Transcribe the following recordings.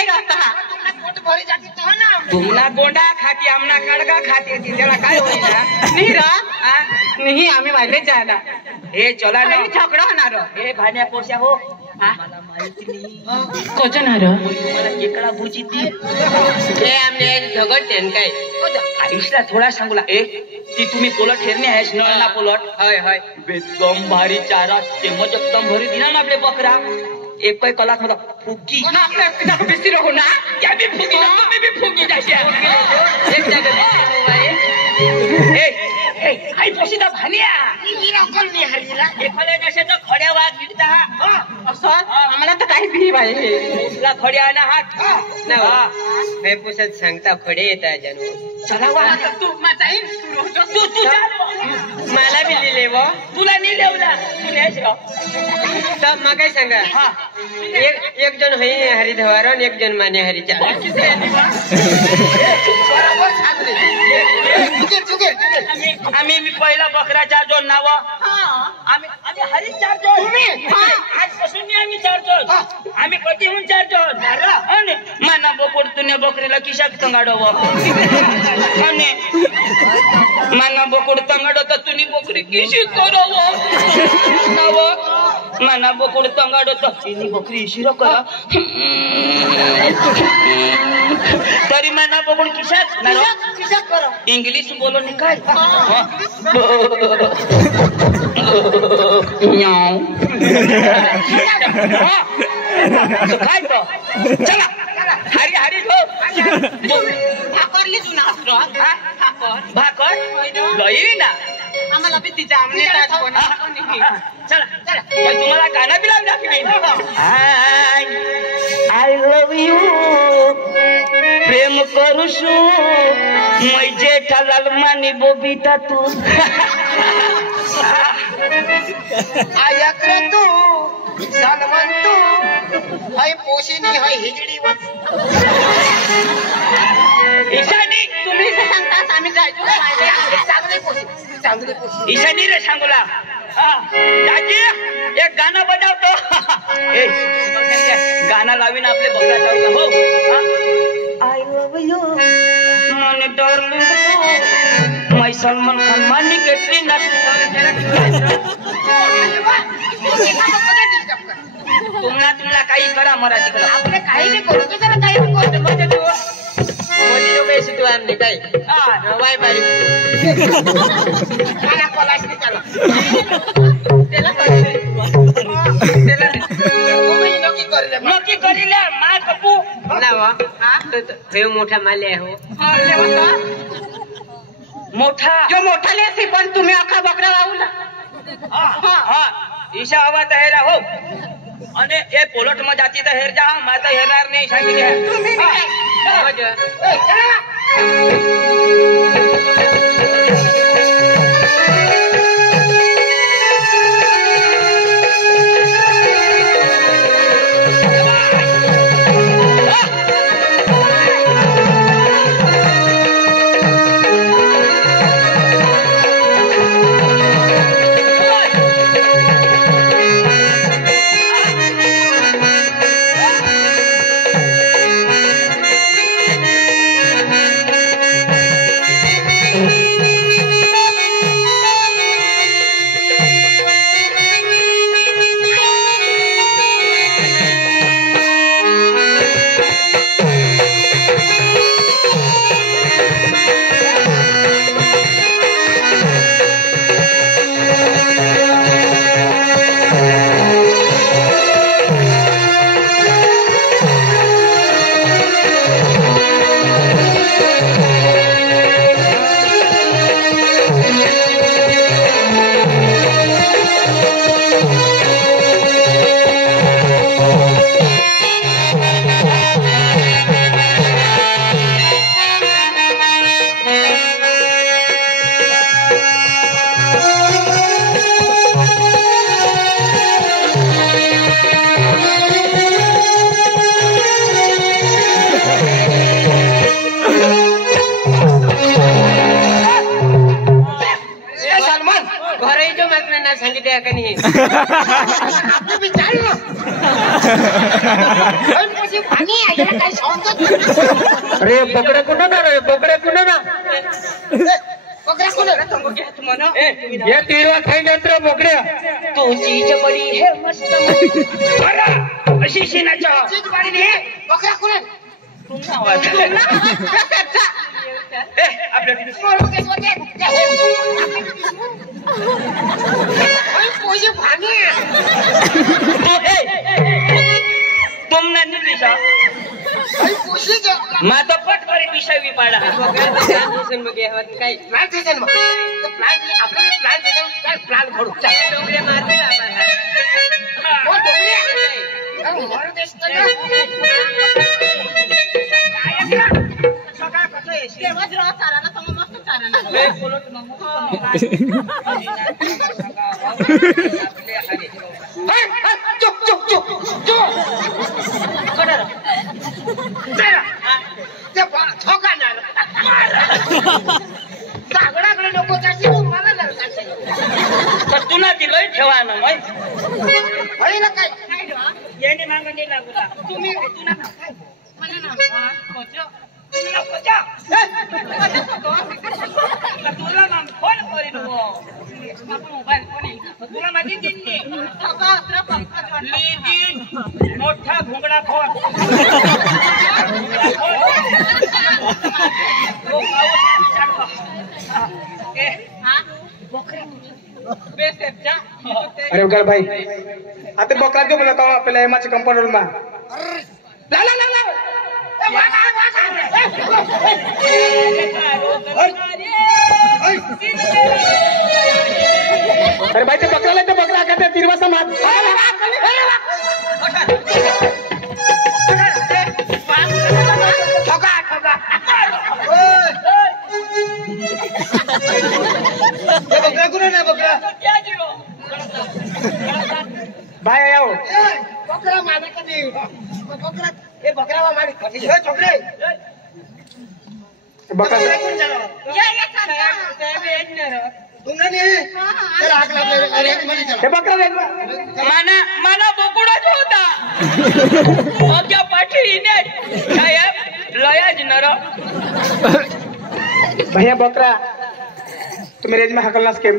वही रहता है तुमना गोंडा खाती आमना खड़गा खाती थी त्याला काय होईना नहीं रहा नहीं आम्ही वाले जायला हे चला ना झगडा होणार हे भाण्या पोरशा हो मला माहिती नाही कोण हर मला केकडा भुजी ती हे आमने झगडते काय आयुष्याला थोडा सांगूला ए ती तुम्ही पोलट ठेरणे आहेस नळना पोलट हय हय बेदम भारी चारा ते मजकदम भरी दिना ना आपले बकरा एक कोई कलाक मतलब फुगी ना आपले पिता को बेसी रहो ना क्या भी फुगी ना तुम्हें भी फुगी जायचे एक जगह ए ए आई पोशीदा भानिया ही नकल नाही हरीला एखाद्या देशाचा खड्या वाघ विकता असं आम्हाला तर काही भी पाहिजे तुला खड्या ना हात ना हे पुसत सांगता खडे येतात जानू चला वा तू माझाई तू मला बी लिहिले व तुला नाही लेवला तू लिहायचं सब मग काय सांगा हा एक जण हई हरिधवार आणि एक जण माने हरिचा आम्ही मी पहिला बकराचा जोड नाव आम्ही हरी चार जोड आजपासून नाही आम्ही चार जोड आम्ही कधीहून चार जोड आणि माना बोकड तुने बकरीला किशाक तंगाडव आणि माना बोकड तंगाडव तर तुनी बकरी किशी करव नाव माना बोकड तंगाडव तर तिनी बकरी शिरो करा तरी माना बोकड किशाक करा इंग्लिश बोलो नहीं काय काय तो चला हरी हरी हो भाकरली जुना भाकर लई ना आम्हाला बी तिच्या आमने चला चला तुम्हाला गाणं बी लावून दाखवी आय लव यू प्रेम करूशू मै जेठालाल मानी बोबिता तू आयक तू सलमान तू हाय पोशिनी हाय हिजडी ईशानी तुम्ही सांगता आम्ही जायचो चांगली पोशी ईशानी रे सांगूला दाजी एक गाणं बजावतो गाणं लावीन आपले बकरा चावला हो आय लव यू मने डार्लिंग मैं सलमान खान मानी केटली ना तुम्हाला काही करा मराठी करा आपले काही नाही करू की जरा काही करू म्हणजे तू मोदी लोक ऐसे तू आमने काय वाय बारी मला कोलास नाही चला त्याला नक्की करीले मा कपू ना वा हे मोठा माले हो मोठा जो मोठा लेसी पण तुम्ही अख्खा बकरा वावला हा ईशा हवा तहेरा हो आणि हे पोलट मध्ये जाती तर हेर जा माझा हेरणार नाही सांगितले सांगितले का नाही आपलं बी चालू पाणी आहे काही समजत अरे बोकडे कुठं ना रे बोकडे कुठं ना बकरा कोण या तिरवा खाई नंतर बोकड्या तू चीज बडी हे मस्त अशी शिनाच्या बकरा कोण आपल्या तुमना नहीं पिसा मैं तो पट करे पिसा भी पड़ा प्लांटेशन मध्ये हवत काय प्लांटेशन आपल्याला प्लान करू डोंगरे मारते आपण तुला ती लय ठेवा ना काय याने मागं नाही लागला तुम्ही तुला ना काय मला ना तुला पचा तुला ना फोन करीन हो मोबाईल फोन तुला माझी दिन्नी लीजिन मोठा घुंगडा फोन अरे उगार भाई आता बकरा जो बोला कहो पहले एमा से कंपाउंड में ला ला ला ला अरे भाई ते बकरा ले तो बकरा कहते तिरवा समाज ठोका ठोका बकरा कोण आहे बकरा भाई आओ बकरा माने कधी बकरा हे बकरा वा माने कधी हे छोकरे बकरा तुमने नाही चल आग लागले अरे मध्ये चल हे बकरा ले मला बोकुडाच होता ओक्या पाठी इने साहेब लयाज नर भैया बकरा तुम्ही रेंज में हाकलना स्कीम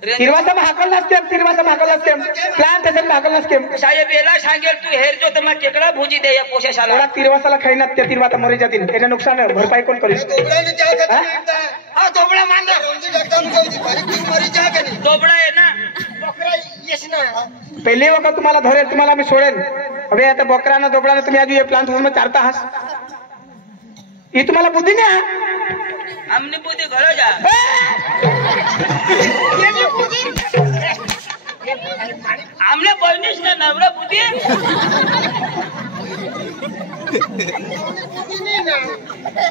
तिरवा सब हाकलना स्कीम प्लांटेशन में हाकलना स्कीम साहेब याला सांगेल तू हेर जो तर मग केकडा भुजी दे या पोशेशाला थोडा तिरवासाला खाईना त्या तिरवा मरी जातील याने नुकसान भरपाई कोण करू दोबळाने जा का हा दोबळा मानला रोजी जगता मुकवती बारीक मरी जा का नाही दोबडा आहे ना बकरा येस ना पहिली वखत तुम्हाला धरेल तुम्हाला मी सोडेल अबे आता बकरानं दोबडानं तुम्ही आज ये प्लांटेशन में चारता हास ही तुम्हाला बुद्धी नाही हमने बुद्धी घरो जा हमने बनिश ना नवरा बुद्धी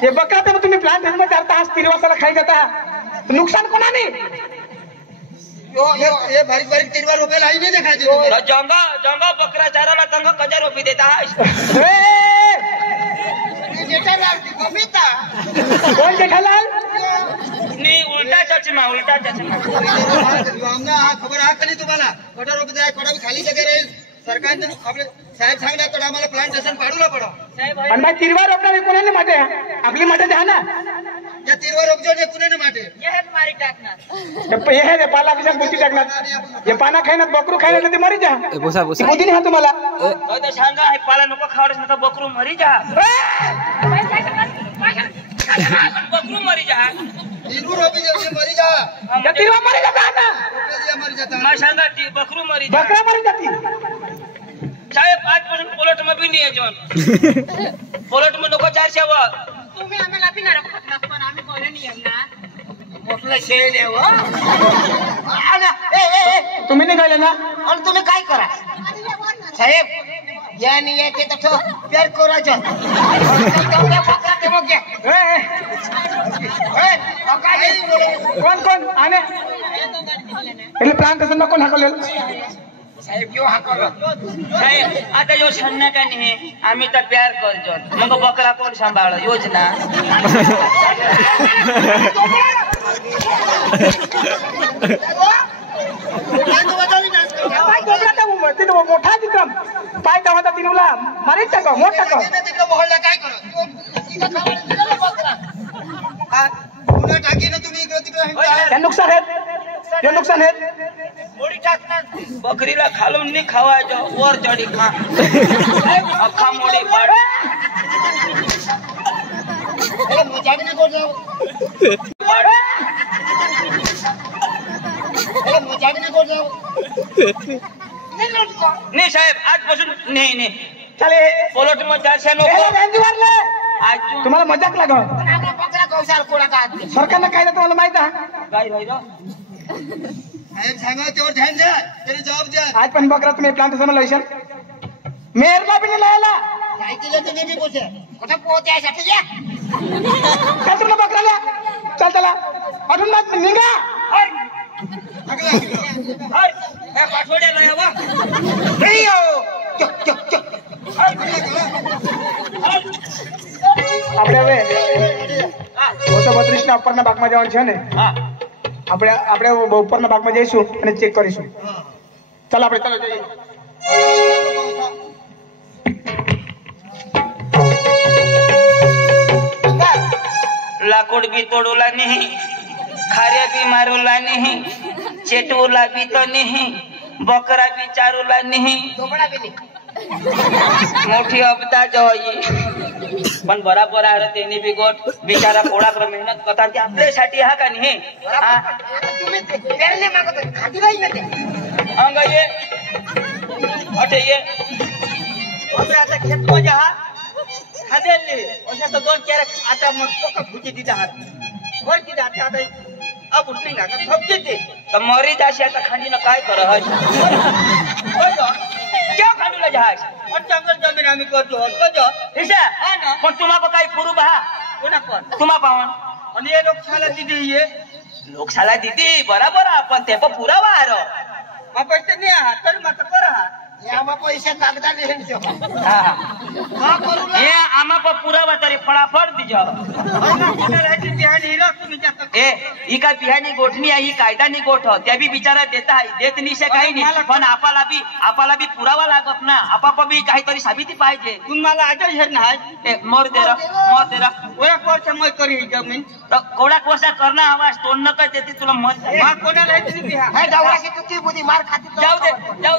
हे बकरा तर तुम्ही प्लांटेशन में चारता हास तिरवासाला खाई जाता नुकसान कोणा नाही ये बारीक बारीक तिरवा रुपये लाई नाही देखायचे जंगा जंगा बकरा चाराला तंग 1000 रुपये देता कोण जेठालाल नी उलटा चचमा हा खबर हा कधी तुम्हाला कोटा रुपये जाय कोटा खाली जगह राहील सरकारने आपले साहेब सांगणार तर आम्हाला प्लांटेशन पाडूला पडो आणि मग तिरवा रोपणा कोणाने माटे आपली माटे द्या ना या तिरवा रोपजो ने कुणाने माटे हे हे पाला कशा बुद्धी टाकणार हे पाना खायनात बकरू खायला ते मरी जा बुद्धी नाही हा तुम्हाला तो सांगा हे पाला नको खावडस ना बकरू मरी जा बकरू मरी जा तिरवा रोपी जे मरी जा त्या तिरवा मरी जाता ना रुपये मरी जाता मा सांगा ती बकरू मरी जा बकरा मरी जाती साहेब आजपासून पोलट में भी नहीं है जोन पोलट में नको 400 व तुम्ही आम्हाला पिणार पण आम्ही बोलू नाही यांना मोठला शेण आहे हो तुम्ही निघाले ना आणि तुम्ही काय करा साहेब यानी येते तर प्यार करायचं कोण कोण आने प्लांटेशन में कोण हाकलेलं साहेब क्यों हाकलो साहेब आता यो छन्ना का नाही आम्ही तर प्यार करतो मग बकरा कोण सांभाळ योजना तिथं मोठा चित्रम पाय धावता तिनुला मारीत टाका मोठ टाका तिकडे मोहळला काय करत पुन्हा टाकी ना तुम्ही इकडे तिकडे हे नुकसान आहेत हे नुकसान आहेत मोडी टाकणार बकरीला खालून नाही खावायचं वर चढी खा अख्खा मोडी पाड मजाक नको जाऊ मजाक नको जाऊ नाही साहेब आजपासून नाही चाले पोलट मग 400 नको आज तुम्हाला मजाक लाग सरकारनं काय तुम्हाला माहित आहे काय राहिलं साहेब सांगा तेवढं ध्यान द्या तरी जबाब द्या आज पण बकरा तुम्ही प्लांट समजलं विशाल मेरला बी नाही लायला काय केलं तुम्ही बी पोचे कुठं पोहोचायसाठी या काय तुला बकराला चल चला अजून मत निघा हे पाठवड्याला या वा नाही हो આપણે હવે 232 ના ઉપરના ભાગમાં જવાનું છે ને આપણે ઉપરના ભાગમાં જઈશું અને ચેક કરીશું ચાલો આપણે ચાલો જઈએ लाकूड बी तोडूला नाही खाऱ्या बी मारूला नाही चेटूला बी तो नाही बकरा बी चारूला नाही मोठी अपदा जोई पण बराबर आहे त्यांनी बी गोट बिचारा पोळाकर मेहनत करतात ते आपल्यासाठी हा का नाही तुम्ही पेरले मागत खाती नाही ना ते अंग ये अटे ये आता खेत मध्ये हा खादेले अशा तर 2 कॅरेट आता मग पक्का फुटी दिला हात वर की जाते आता अब उठली ना थपते ते तर मरी जाशी आता खांडीनं काय कर क्या खांडूला जहाज और जंगल जमीन आम्ही करतो कजो हिशा पण तुम्हा काही पुरू बहा कोणा पण तुम्हा पावन आणि हे लोकशाला दिदी ये लोकशाला दिदी बराबर आपण ते पण पुरावा आरो मग पैसे नाही आहात तर मग करा यामा पैसे कागदा लिहिण छो हा करूला हे आमा पर पुरावा तरी फटाफट दिजो कोणालाची बिहानी रो तुम्ही जात ए ही काय बिहानी गोठणी आहे ही कायदानी गोठ त्या बी बिचारा देत आहे देत निशे काही नाही पण आपाला बी पुरावा लागत ना आपाप बी काहीतरी साबिती पाहिजे तुम्हाला आजच हे नाही ए मोर दे ओया कोर्स मय करी जमीन तर कोडा कोर्सा करना आवाज तोड न कर देते तुला मत मा कोणाला याची बिहा हे जाऊराशी तुझी बुद्धी मार खाती जाऊ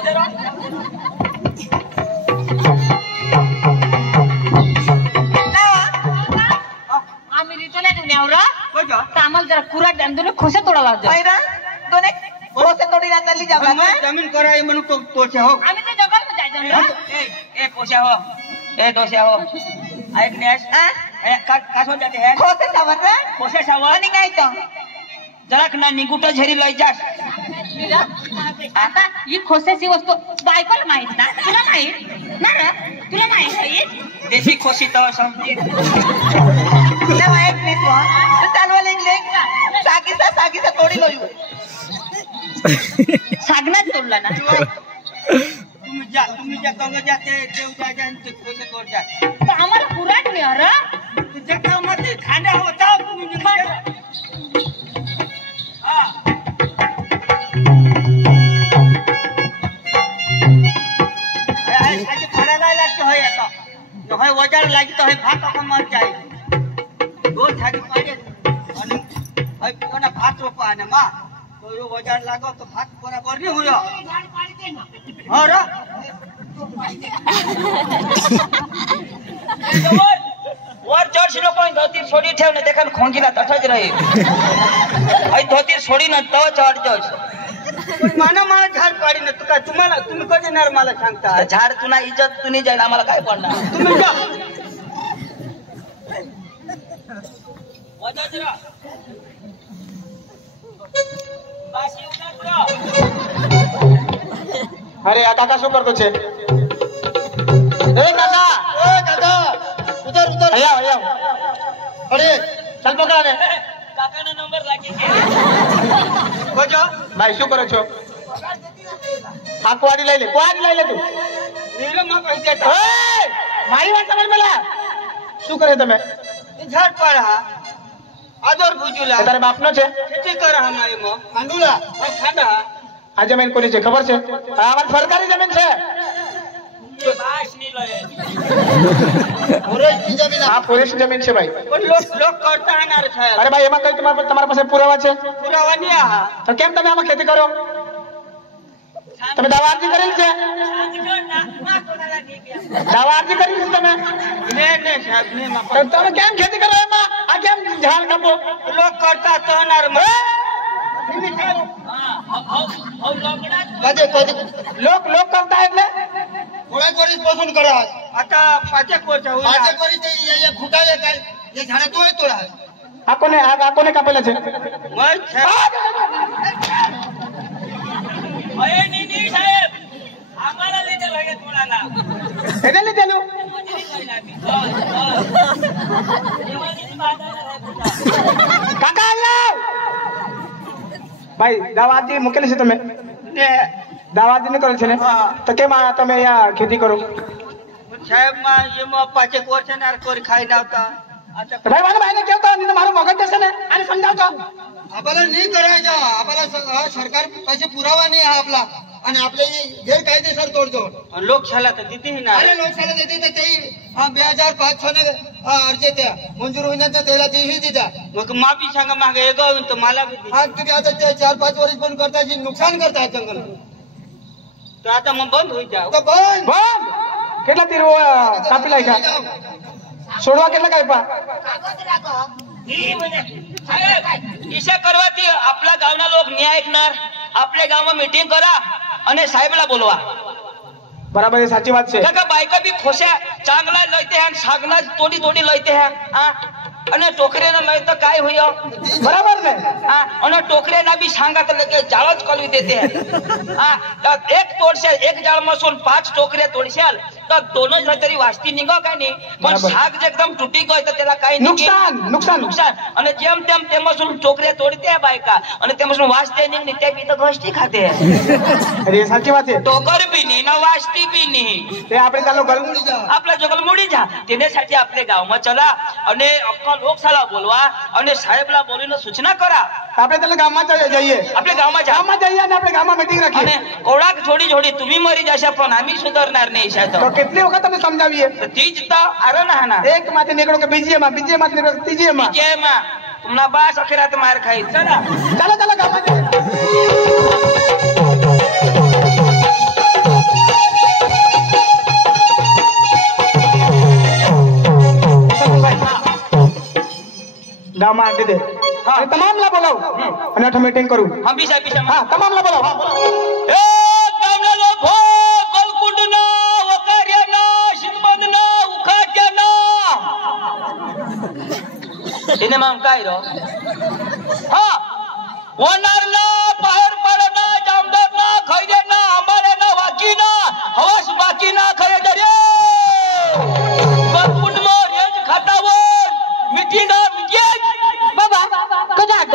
दे रो आम्ही रिटर्न आहे दुनियावर आम्हाला जरा कुराट द्या दोन खोसे तोडा वाजतो खोसे तोडी नांदली जागा जमीन कराय म्हणून तो तोच्या हो आम्ही ते जंगल मध्ये जायचं ए पोशा हो ए दोशा हो ऐक नेश का सो जाते है खोसे सावर पोशा सावर आणि काय तो जरा ना निगुट झरी लई जास आता ही खोस्याची वस्तू बायकोला माहित ना तुला माहित ना रे तुला माहित आहे देशी खोशी तो समजी तुला माहित नाही तो चालवाले लेक सागीचा तोडी लोयू सागण्यात तोडला ना तुम्ही जा कंग जाते देव जा खोसे तोड जा तर आम्हाला कुराट नाही अरे तुझ्या कामात खांदा होता तुम्ही वजार लागी तो भात अपन मर जाए दो झाड़ी पाड़े और कोना भात रोपा ने मां तो यो वजार लागो तो भात बराबर नहीं हुयो और वर चढ़ लो कोई धोती छोड़ी ठेव ने देखन खोंगीला तठज रही आई धोती छोड़ी न तो चढ़ जाओ माना झाड पाडी ना तुका तुम्हाला तुम्ही कधी येणार मला सांगता झाड तुला इज्जत तुनी जाईल आम्हाला काय पडणार तुम्ही जा वजाजरा बस येऊन अरे आता का શું કરતો છે ए दादा उधर आया अरे चल पकड़ा ने કાકાનો નંબર લાગી છે કોજો ભાઈ શું કરો છો આ કુવાડી લઈ લે તું નીલો માં કહી દેતા ઓય મારી વાત સમજ મેલા શું કરે તમે ઝાડ પાડા આદર ભુજુલા તારા બાપનો છે ખેતી કરે હમારે મો ખાંડુલા ખાંડા આ જમીન કોની છે ખબર છે? આ અમારી સરકારી જમીન છે. બાસ નહીં લે ફોરેસ્ટની જમીન આ ફોરેસ્ટ જમીન છે ભાઈ. પણ લોક કરતા આનાર છે અરે ભાઈ એમાં કઈ તમારા પાસે પુરાવા છે? પુરાવા નહીં આ તો કેમ તમે આમાં ખેતી કરો? તમે દાવા અરજી કરેલી છે? દાવા અરજી કરેલી છે તમે? ને સાહેબ ને તો તમે કેમ ખેતી કરો એમાં? આ કેમ ઝાડ કાપો? લોક કરતા તો આનાર કાજે કાજે લોક કરતા એટલે કોળા કોરી પસંદ કરા आता पाचे को जाऊ આજે કરી તે એ ફૂટાય કાઈ એ ઝાડે તોય તોડા આ કોને કાપેલા છે? मग अरे नहीं साहेब आम्हाला लेते लगे तुम्हाला એને લીધેલું? કાકા લાવ ભાઈ દાવા અરજી મૂકેલી છે તમે? ને દાવા અરજી નહીં કરેલ છે ને? તો કેમ તમે અહીંયા ખેતી કરો? સાહેબ માં એમાં પાચે કો છે ને કોઈ ખાઈ નાવતા ભાઈ મને ભાઈને કેવું તો નહીં તો મારું મગજ જશે ને. આને સમજાવજો. आपल्याला नाही करायचं आपल्याला सरकार पैसे पुरावा नाही आहे आपला आणि आपले गैरकायदेसर तोडजोड लोक झाला तर तिथे ना अरे लोकशाला देते तर ते 2005 ने अर्ज त्या मंजूर होईनंतर त्याला तेही दिदा मग माफी सांगा मागे एक तर मला आज तुम्ही आता ते 4-5 वर्ष बंद करता जी नुकसान करता जंगल तर आता मग बंद होईल जाऊ तर बंद બંધ. કેટલા તીર કાપી નાખ્યા? છોડવા કેટલા કાપ્યા? ઈશા કરવાથી આપલા ગામના લોક ન્યાય ऐकणार आपल्या गावात मीटिंग करा અને સાહેબला बोलवा બરાબર એ સાચી વાત છે. કાકા બાઈકા બી ખોસ્યા ચાંગલા લઈતે હે સાગલા તોડી લઈતે હે હા અને ટોકરેના લઈ તો કાય હોયો બરાબર ને? હા અને ટોકરેના બી સાંગા તો લગે જાળ જ કલવી દેતે હે હા તો એક તોડશે એક જાળમાં સોન 5 ટોકરે તોડશે તો દોનો જ તરી વાસ્તી નીંગો કાઈ નહીં પણ સાગ જે એકદમ તૂટી ગયો તો તેલા કાઈ નુકસાન અને જેમ તેમ તેમાં સોન ટોકરે તોડતે હે બાઈકા અને તેમાં સોન વાસ્તે નહીં ને તે બી તો ઘોસ્તી ખાતે હે અરે સાચી વાત છે. ટોકર બી નહીં ને વાસ્તી બી નહીં તે આપણે ચાલો ગલ आपला जगल मुडी जा तेनेसाठी आपल्या गावात चला અને अक्का लोकशाला बोलवा અને સાહેબલા બોલીને સૂચના કરા આપણે ચાલો ગામમાં જઈએ. आपल्या गावात जा ગામમાં જઈએ અને આપણે ગામમાં મીટિંગ અને રાખીએ. કોડાક જોડી तुम्ही मरी जाशा पण आम्ही सुधारणार नाही તો शायद કેટલી વખત તમે સમજાવીએ? तीच तर आरो ना ना એક માંથી નીકળો કે બીજી માંથી નીકળો કે ત્રીજી માં. जय मा तुम्हाला बास अखेरात मार खाई चला ચાલો ગામમાં જઈએ. ગામમાં આંટી દે અને તમામલા બોલાવ અને અઠ મીટિંગ કરું. हम भी साहेब હા તમામલા બોલાવ. ए गावना लोक हो गोलकुंडना वकार्याना शिंदबंदना उखाट्याना इने मग काय रो हा वनारना बाहेर पडना जामदारना खैरेना आंबाऱ्याना वाकीना हवास बाकीना खरे रे गोलकुंडमा रेंज खातावर मिटिंग बाबा कधी आठ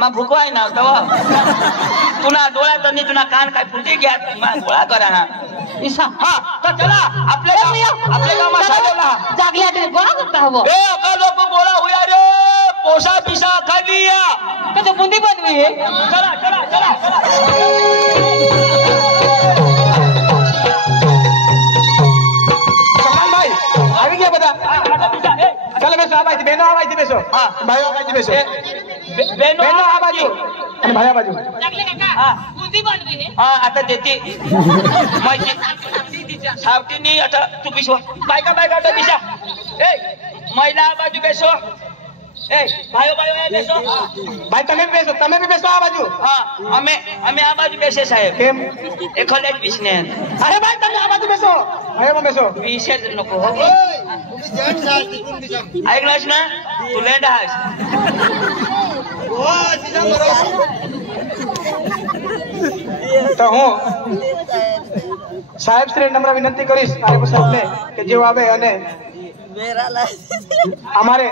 मा भुकवाय ना तवा तुना डोळा तनी तुना कान काय फुटे गया मा गोळा करा ना ईसा हा तर चला आपल्या गावात साहेबला जागल्या तरी गोळा करता हवं ए अका लोक बोला होया रे पोसा पिसा खाली या कधी बुंदी बनवी हे चला चला चला चला ભાઈ આવી ગયા બધા. ચાલો બેસો આ બાજુ. બહેનો આ બાજુ બેસો. હા ભાઈઓ આ બાજુ બેસો. बेनो બહેનો આ બાજુ અને ભાઈ આ બાજુ. जागले काका हा बुंदी बनवी हे हा आता देते माहिती सावटीनी आता तू पिसवा बायका आता पिसा ए महिला बाजू बेसो ए भाइयो ए बेसो ભાઈ તમે બી બેસો. તમે બી બેસો આ બાજુ. હા અમે આ બાજુ બેસે સાહેબ કેમ? એખલે જ બીસને અરે ભાઈ તમે આ બાજુ બેસો. ભાઈઓમાં બેસો. बीसे नको हो तुम्ही जेंट साहेब तिकडून दिसा ऐकलास ना तू लेंड आहेस हो तिचा बरोबर તો હું સાહેબ શ્રી નમ્ર વિનંતી કરીશ સાહેબ સાહેબને કે જેઓ આવે અને અમારે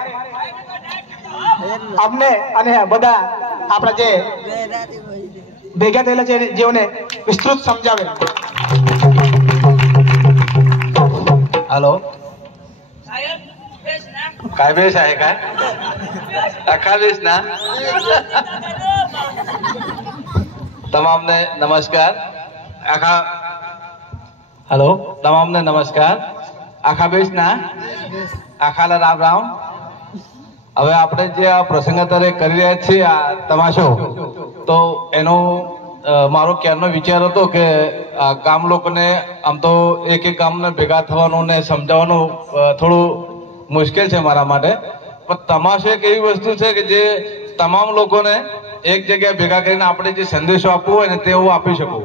અમને અને બધા આપણા જે ભેગા થયેલા છે જેઓને વિસ્તૃત સમજાવે. हॅलो साहेब बेस ना काय बेस आहे काय अख्खा बेस ना તમામને નમસ્કાર. હેલો, તમામને નમસ્કાર. આખા બેસના આખાલા રામ રામ. હવે આપણે જે આ પ્રસંગ અત્યારે કરી રહ્યા છીએ આ તમાશો, તો એનો મારો ક્યારનો વિચાર હતો કે ગામ લોકોને આમ તો એક એક ગામને ભેગા થવાનું ને સમજાવવાનું થોડું મુશ્કેલ છે મારા માટે, પણ તમાશો એક એવી વસ્તુ છે કે જે તમામ લોકોને એક જગ્યાએ ભેગા કરીને આપણે જે સંદેશો આપવો હોય ને તે હું આપી શકું.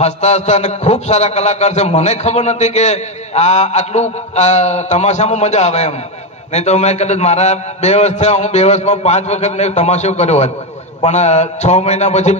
હસતા હસતા અને ખૂબ સારા કલાકાર છે. મને ખબર નથી કે આ આટલું તમાશામાં મજા આવે એમ. નહીં તો મેં કદાચ મારા 2 વર્ષ થયા, હું 2 વર્ષમાં 5 વખત મેં તમાશો કર્યો હોત, પણ 6 મહિના પછી